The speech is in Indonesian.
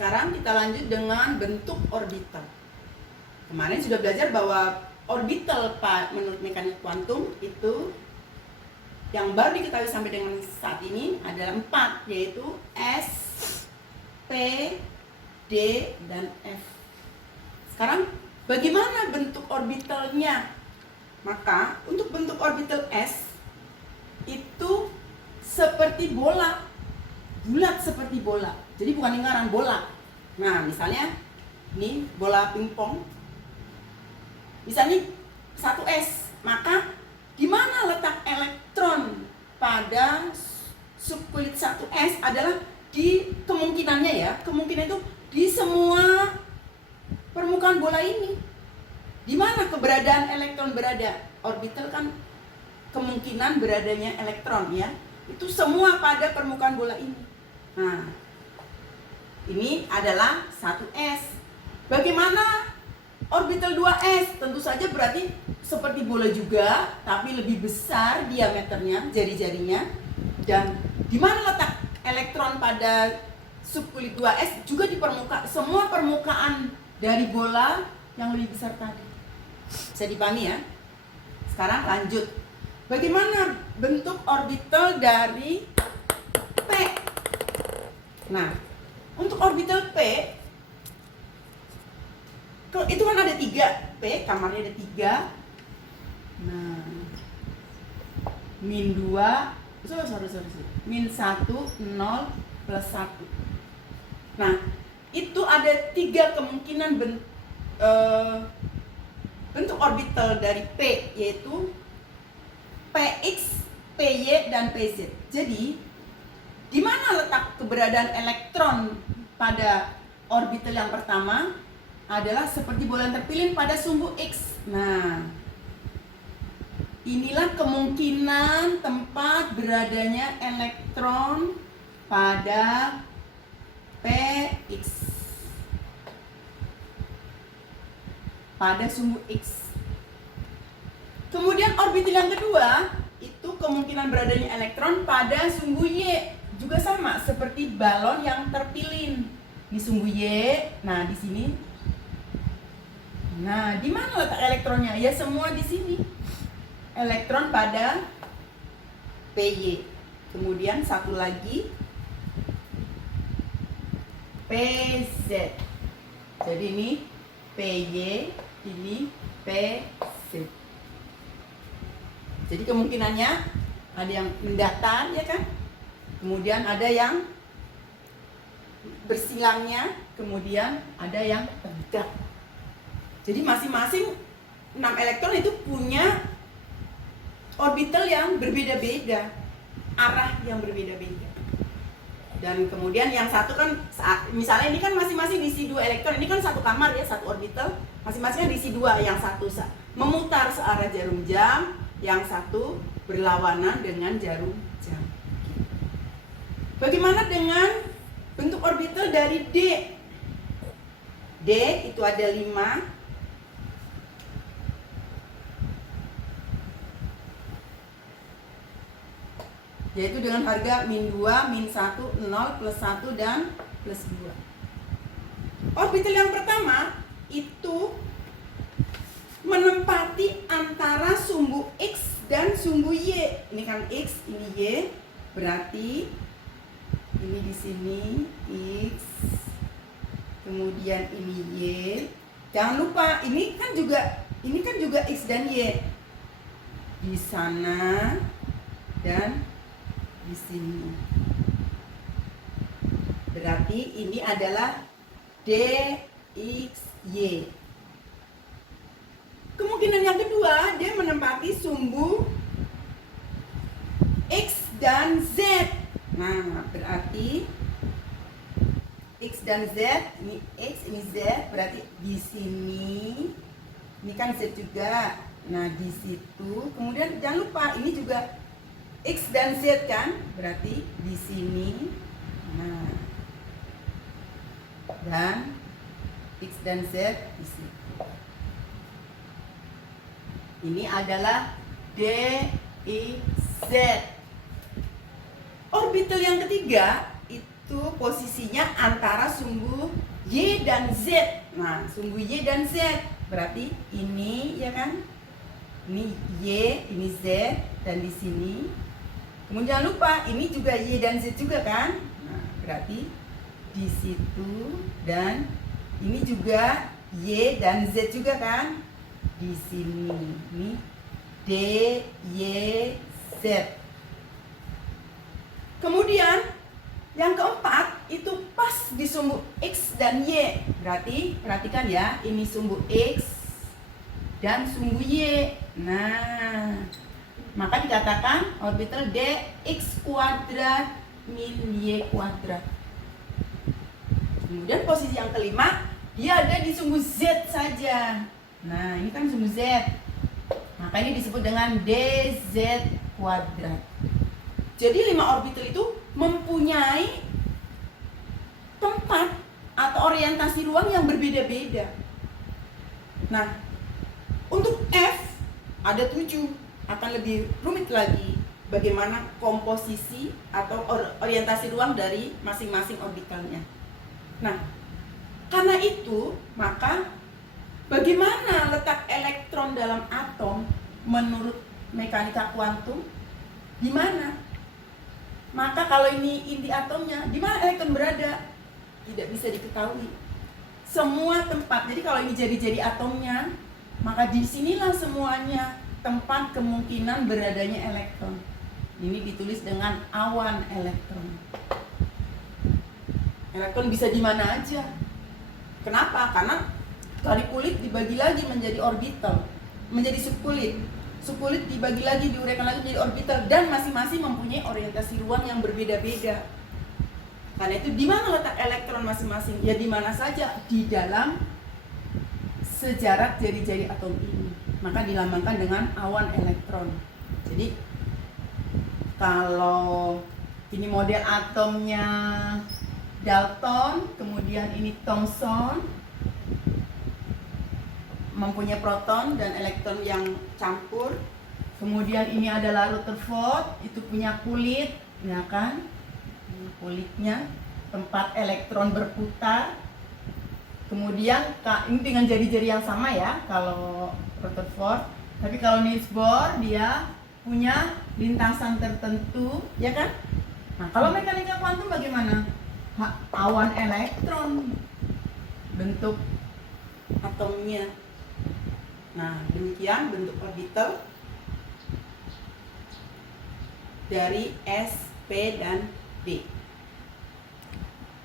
Sekarang kita lanjut dengan bentuk orbital. Kemarin sudah belajar bahwa orbital menurut mekanik kuantum itu yang baru diketahui sampai dengan saat ini adalah 4, yaitu S, P, D, dan F. Sekarang bagaimana bentuk orbitalnya? Maka untuk bentuk orbital S itu seperti bola, bulat seperti bola. Jadi bukan lingkaran, bola. Nah, misalnya ini bola pingpong. Misalnya 1S, maka di mana letak elektron pada subkulit 1S adalah di kemungkinannya ya, kemungkinan itu di semua permukaan bola ini. Di mana keberadaan elektron berada? Orbital kan kemungkinan beradanya elektron ya. Itu semua pada permukaan bola ini. Nah, ini adalah 1S. Bagaimana orbital 2S? Tentu saja berarti seperti bola juga, tapi lebih besar diameternya, jari-jarinya. Dan di mana letak elektron pada subkulit 2S? Juga di semua permukaan dari bola yang lebih besar tadi. Bisa dipahami ya? Sekarang lanjut. Bagaimana bentuk orbital dari P? Nah, untuk orbital P itu kan ada 3 P, kamarnya ada 3. Nah, min 2, min 1, 0, plus 1. Nah, itu ada 3 kemungkinan bentuk orbital dari P, yaitu Px, Py, dan Pz. Jadi di mana letak keberadaan elektron pada orbital yang pertama adalah seperti bola yang terpilih pada sumbu X. Nah, inilah kemungkinan tempat beradanya elektron pada Px, pada sumbu X. Kemudian orbital yang kedua itu kemungkinan beradanya elektron pada sumbu Y. Juga sama seperti balon yang terpilih di sumbu Y. Nah, di sini. Nah, di mana letak elektronnya? Ya semua di sini. Elektron pada Py. Kemudian satu lagi Pz. Jadi ini Py, ini Pz. Jadi kemungkinannya ada yang mendatar ya kan? Kemudian ada yang bersilangnya, kemudian ada yang tegak. Jadi masing-masing 6 elektron itu punya orbital yang berbeda-beda, arah yang berbeda-beda. Dan kemudian yang satu kan, misalnya ini kan masing-masing diisi 2 elektron, ini kan satu kamar ya, satu orbital, masing-masing kan diisi 2, yang satu memutar searah jarum jam, yang satu berlawanan dengan jarum jam. Bagaimana dengan bentuk orbital dari D? D itu ada 5. Yaitu dengan harga min 2, min 1, 0, plus 1, dan plus 2. Orbital yang pertama itu menempati antara sumbu X dan sumbu Y. Ini kan X, ini Y. Berarti ini di sini X, kemudian ini Y. Jangan lupa ini kan juga X dan Y. Di sana dan di sini. Berarti ini adalah DXY. Kemungkinan yang kedua, dia menempati sumbu X dan Z. Nah, berarti X dan Z, ini X, ini Z, berarti di sini, ini kan Z juga. Nah, di situ, kemudian jangan lupa ini juga X dan Z kan, berarti di sini. Nah, dan X dan Z di sini. Ini adalah DXZ. Orbital yang ketiga itu posisinya antara sumbu dan Z. Nah, sumbu Y dan Z. Berarti ini ya kan? Ini Y, ini Z, dan di sini. Kemudian jangan lupa ini juga Y dan Z juga kan? Nah, berarti di situ dan ini juga Y dan Z juga kan? Di sini. Ini D, Y, Z. Kemudian yang keempat itu pas di sumbu X dan Y. Berarti perhatikan ya, ini sumbu X dan sumbu Y. Nah, maka dikatakan orbital dx kuadrat min y kuadrat. Kemudian posisi yang kelima, dia ada di sumbu Z saja. Nah, ini kan sumbu Z. Maka ini disebut dengan dz kuadrat. Jadi 5 orbital itu mempunyai tempat atau orientasi ruang yang berbeda-beda. Nah, untuk F ada 7, akan lebih rumit lagi bagaimana komposisi atau orientasi ruang dari masing-masing orbitalnya. Nah, karena itu, maka bagaimana letak elektron dalam atom menurut mekanika kuantum? Di mana? Maka kalau ini inti atomnya, di mana elektron berada? Tidak bisa diketahui. Semua tempat. Jadi kalau ini jari-jari atomnya, maka disinilah semuanya tempat kemungkinan beradanya elektron. Ini ditulis dengan awan elektron. Elektron bisa di mana aja. Kenapa? Karena dari kulit dibagi lagi menjadi orbital, menjadi subkulit. Subkulit dibagi lagi, diuraikan lagi menjadi orbital, dan masing-masing mempunyai orientasi ruang yang berbeda-beda. Karena itu di mana letak elektron masing-masing? Ya di mana saja di dalam sejarak jari-jari atom ini. Maka dilambangkan dengan awan elektron. Jadi kalau ini model atomnya Dalton, kemudian ini Thomson, mempunyai proton dan elektron yang campur. Kemudian ini adalah Rutherford, itu punya kulit, ya kan? Ini kulitnya, tempat elektron berputar. Kemudian ini dengan jari-jari yang sama ya, kalau Rutherford. Tapi kalau Niels Bohr dia punya lintasan tertentu, ya kan? Nah, kalau mekanika kuantum bagaimana? Awan elektron bentuk atomnya. Nah, demikian bentuk orbital dari S, P, dan B.